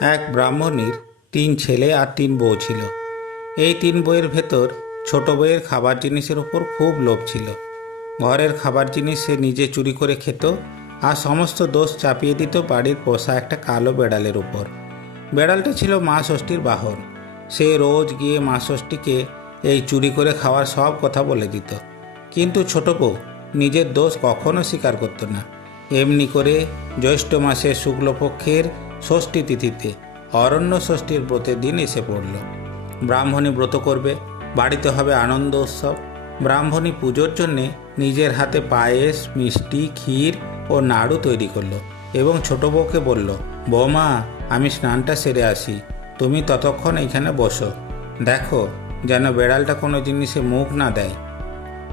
এক ব্রাহ্মণীর তিন ছেলে আর তিন বউ ছিল। এই তিন বইয়ের ভেতর ছোট বইয়ের খাবার জিনিসের ওপর খুব লোভ ছিল। ঘরের খাবার জিনিস সে নিজে চুরি করে খেত আর সমস্ত দোষ চাপিয়ে দিত বাড়ির পোষা একটা কালো বেড়ালের উপর। বেড়ালটা ছিল মা ষষ্ঠীর বাহন। সে রোজ গিয়ে মা ষষ্ঠীকে এই চুরি করে খাওয়ার সব কথা বলে দিত। কিন্তু ছোট বউ নিজের দোষ কখনো স্বীকার করতো না। এমনি করে জ্যৈষ্ঠ মাসের শুক্লপক্ষের ষষ্ঠী তিথিতে অরণ্য ষষ্ঠীর ব্রতের দিন এসে পড়ল। ব্রাহ্মণী ব্রত করবে, বাড়িতে হবে আনন্দ উৎসব। ব্রাহ্মণী পুজোর জন্যে নিজের হাতে পায়েস, মিষ্টি, ক্ষীর ও নাড়ু তৈরি করল এবং ছোট বউকে বলল, বৌমা, আমি স্নানটা সেরে আসি। তুমি ততক্ষণ এখানে বসো। দেখো যেন বেড়ালটা কোনো জিনিসে মুখ না দেয়।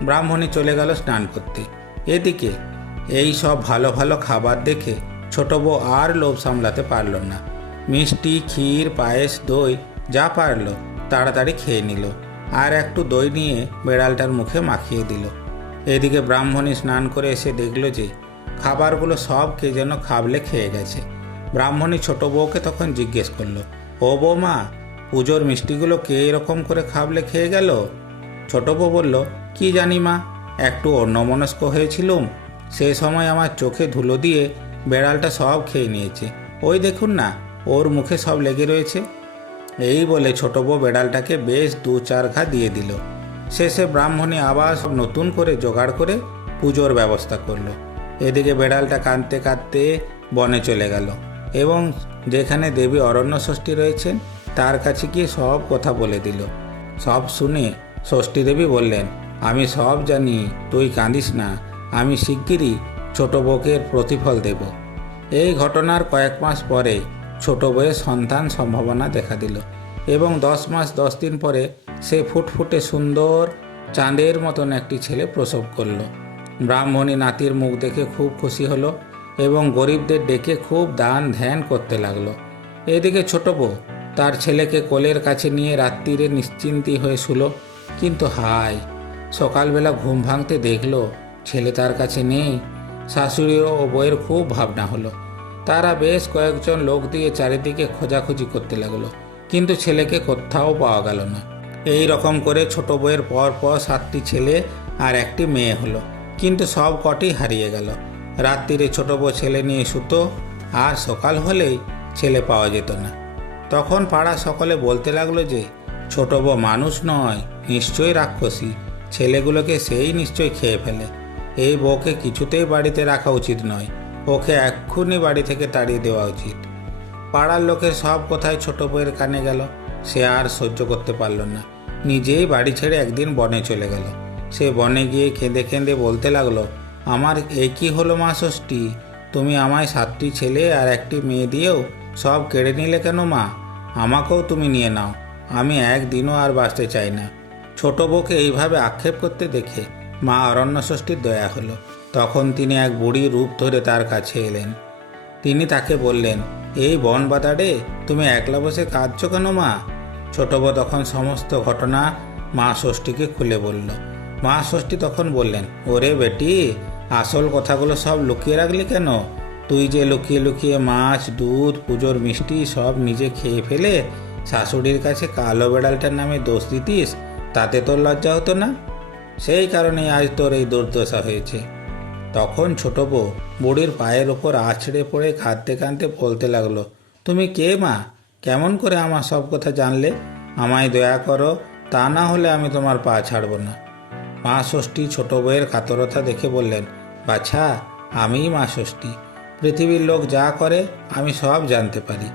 ব্রাহ্মণী চলে গেল স্নান করতে। এদিকে এই সব ভালো ভালো খাবার দেখে ছোট বউ আর লোভ সামলাতে পারল না। মিষ্টি, ক্ষীর, পায়েস, দই, যা পারল, তাড়াতাড়ি খেয়ে নিল আর একটু দই নিয়ে বেড়ালটার মুখে মাখিয়ে দিল। এদিকে ব্রাহ্মণী স্নান করে এসে দেখল যে, খাবারগুলো সব কে যেন খাবলে খেয়ে গেছে। ব্রাহ্মণী ছোট বউকে তখন জিজ্ঞেস করল, ও বৌমা, পুজোর মিষ্টিগুলো কে এরকম করে খাবলে খেয়ে গেল? ছোট বউ বলল, কি জানি মা, একটু অন্যমনস্ক হয়েছিলুম। সেই সময় আমার চোখে ধুলো দিয়ে বেড়ালটা সব খেয়ে নিয়েছে। ওই দেখুন না, ওর মুখে সব লেগে রয়েছে। এই বলে ছোট বউ বেড়ালটাকে বেশ দু চার ঘা দিয়ে দিল। শেষে ব্রাহ্মণী আবার সব নতুন করে জোগাড় করে পুজোর ব্যবস্থা করল। এদিকে বেড়ালটা কাঁদতে কাঁদতে বনে চলে গেল এবং যেখানে দেবী অরণ্য ষষ্ঠী রয়েছেন, তার কাছে গিয়ে সব কথা বলে দিল। সব শুনে ষষ্ঠী দেবী বললেন, আমি সব জানি, তুই কাঁদিস না। আমি শিগগিরই ছোট বউকে প্রতিফল দেব। এই ঘটনার কয়েক মাস পরে ছোট বউয়ের সন্তান সম্ভাবনা দেখা দিল এবং দশ মাস, দশ দিন পরে সে ফুটফুটে সুন্দর চাঁদের মতন একটি ছেলে প্রসব করল। ব্রাহ্মণী নাতির মুখ দেখে খুব খুশি হলো এবং গরিবদের ডেকে খুব দান ধ্যান করতে লাগল। এদিকে ছোট বউ তার ছেলেকে কোলের কাছে নিয়ে রাত্রিরে নিশ্চিন্তি হয়ে শুলো। কিন্তু হায়, সকালবেলা ঘুম ভাঙতে দেখল ছেলে তার কাছে নেই। শাশুড়ি ও বইয়ের খুব ভাবনা হলো। তারা বেশ কয়েকজন লোক দিয়ে চারিদিকে খোঁজাখুঁজি করতে লাগল। কিন্তু ছেলেকে কোথাও পাওয়া গেল না। এই রকম করে ছোট বউয়ের পর পর সাতটি ছেলে আর একটি মেয়ে হলো। কিন্তু সব কটি হারিয়ে গেল। রাত্রিরে ছোট বউ ছেলে নিয়ে শুতো, আর সকাল হলেই ছেলে পাওয়া যেত না। তখন পাড়া সকলে বলতে লাগল যে, ছোট বউ মানুষ নয়, নিশ্চয়ই রাক্ষসী। ছেলেগুলোকে সেই নিশ্চয়ই খেয়ে ফেলে। এই বউকে কিছুতেই বাড়িতে রাখা উচিত নয়। ওকে এক্ষুনি বাড়ি থেকে তাড়িয়ে দেওয়া উচিত। পাড়ার লোকের সব কথাই ছোট বউয়ের কানে গেল। সে আর সহ্য করতে পারল না। নিজেই বাড়ি ছেড়ে একদিন বনে চলে গেল। সে বনে গিয়ে কেঁদে কেঁদে বলতে লাগল, আমার এ কি হলো মা ষষ্ঠী? তুমি আমায় সাতটি ছেলে আর একটি মেয়ে দিয়েও সব কেড়ে নিলে কেন মা? আমাকেও তুমি নিয়ে নাও। আমি একদিনও আর বাঁচতে চাই না। ছোট বউকে এইভাবে আক্ষেপ করতে দেখে মা অরণ্য ষষ্ঠীর দয়া হলো। তখন তিনি এক বুড়ি রূপ ধরে তার কাছে এলেন। তিনি তাকে বললেন, এই বন বাদাড়ে তুমি একলা বসে কাঁদছ কেন মা? ছোট বউ তখন সমস্ত ঘটনা মা ষষ্ঠীকে খুলে বলল। মা ষষ্ঠী তখন বললেন, ওরে বেটি, আসল কথাগুলো সব লুকিয়ে রাখলি কেন? তুই যে লুকিয়ে লুকিয়ে মাছ, দুধ, পুজোর মিষ্টি সব নিজে খেয়ে ফেলে শাশুড়ির কাছে কালো বেড়ালটার নামে দোষ দিতিস, তাতে তোর লজ্জা হতো না? সেই কারণেই আজ তোর এই দুর্দশা হয়েছে। তখন ছোট বউ বুড়ির পায়ের ওপর আছড়ে পড়ে কাঁদতে কাঁদতে বলতে লাগল, তুমি কে মা? কেমন করে আমার সব কথা জানলে? আমায় দয়া করো, তা না হলে আমি তোমার পা ছাড়ব না। মা ষষ্ঠী ছোট বউয়ের কাতরতা দেখে বললেন, বাছা, আমিই মা ষষ্ঠী। পৃথিবীর লোক যা করে, আমি সব জানতে পারি।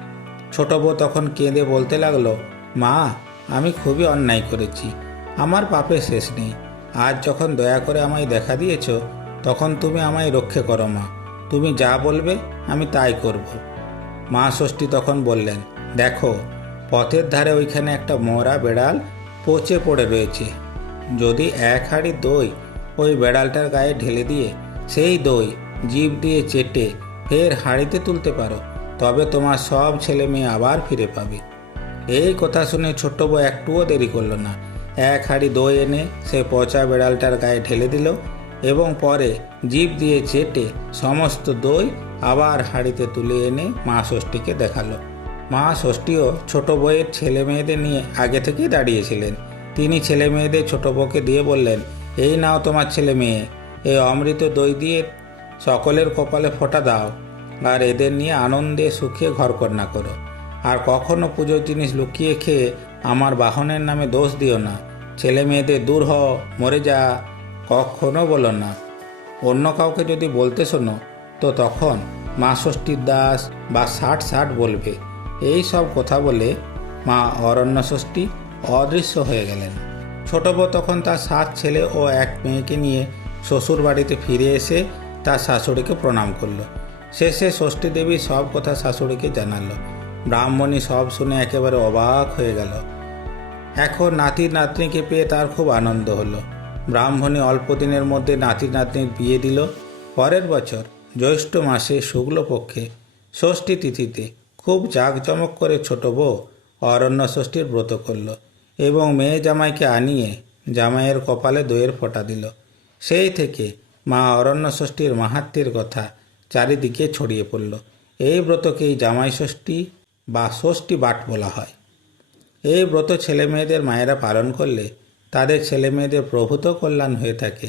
ছোট বউ তখন কেঁদে বলতে লাগল, মা, আমি খুবই অন্যায় করেছি। আমার পাপে শেষ নেই। আজ যখন দয়া করে আমায় দেখা দিয়েছ, তখন তুমি আমায় রক্ষে করো মা। তুমি যা বলবে, আমি তাই করব। মা ষষ্ঠী তখন বললেন, দেখো, পথের ধারে ওইখানে একটা মরা বেড়াল পচে পড়ে রয়েছে। যদি এক হাড়ি দই ওই বেড়ালটার গায়ে ঢেলে দিয়ে, সেই দই জিভ দিয়ে চেটে ফের হাঁড়িতে তুলতে পারো, তবে তোমার সব ছেলে মেয়ে আবার ফিরে পাবে। এই কথা শুনে ছোট্ট বউ একটুও দেরি করল না। এক হাঁড়ি দই এনে সে পচা বেড়ালটার গায়ে ঢেলে দিল এবং পরে জিভ দিয়ে চেটে সমস্ত দই আবার হাঁড়িতে তুলে এনে মা ষষ্ঠীকে দেখাল। মা ষষ্ঠীও ছোট বউয়ের ছেলে মেয়েদের নিয়ে আগে থেকেই দাঁড়িয়েছিলেন। তিনি ছেলে মেয়েদের ছোট বউকে দিয়ে বললেন, এই নাও তোমার ছেলে মেয়ে এই অমৃত দই দিয়ে সকলের কপালে ফোঁটা দাও আর এদের নিয়ে আনন্দে সুখে ঘর কন্যা করো। আর কখনো পুজোর জিনিস লুকিয়ে খেয়ে আমার বাহনের নামে দোষ দিও না। ছেলে মেয়েদের দূর হ মরে যা। কখনো বলো না। অন্য কাউকে যদি বলতে শোনো, তো তখন মা ষষ্ঠীর দাস বা ষাট ষাট বলবে। এই সব কথা বলে মা অরণ্য ষষ্ঠী অদৃশ্য হয়ে গেলেন। ছোট বউ তখন তার সাত ছেলে ও এক মেয়েকে নিয়ে শ্বশুর বাড়িতে ফিরে এসে তার শাশুড়িকে প্রণাম করল। শেষে ষষ্ঠী দেবী সব কথা শাশুড়িকে জানালো। ব্রাহ্মণী সব শুনে একেবারে অবাক হয়ে গেল। এখন নাতি নাতনিকে পেয়ে তার খুব আনন্দ হলো। ব্রাহ্মণী অল্প দিনের মধ্যে নাতি নাতনির বিয়ে দিল। পরের বছর জ্যৈষ্ঠ মাসে শুক্লপক্ষে ষষ্ঠী তিথিতে খুব জাঁকজমক করে ছোট বউ অরণ্য ষষ্ঠীর ব্রত করল এবং মেয়ে জামাইকে আনিয়ে জামাইয়ের কপালে দইয়ের ফোঁটা দিল। সেই থেকে মা অরণ্য ষষ্ঠীর মাহাত্মের কথা চারিদিকে ছড়িয়ে পড়ল। এই ব্রতকেই জামাই ষষ্ঠী বা ষষ্ঠী বাট বলা হয়। এই ব্রত ছেলে মেয়েদের মায়েরা পালন করলে তাদের ছেলে মেয়েদের প্রভূত কল্যাণ হয়ে থাকে।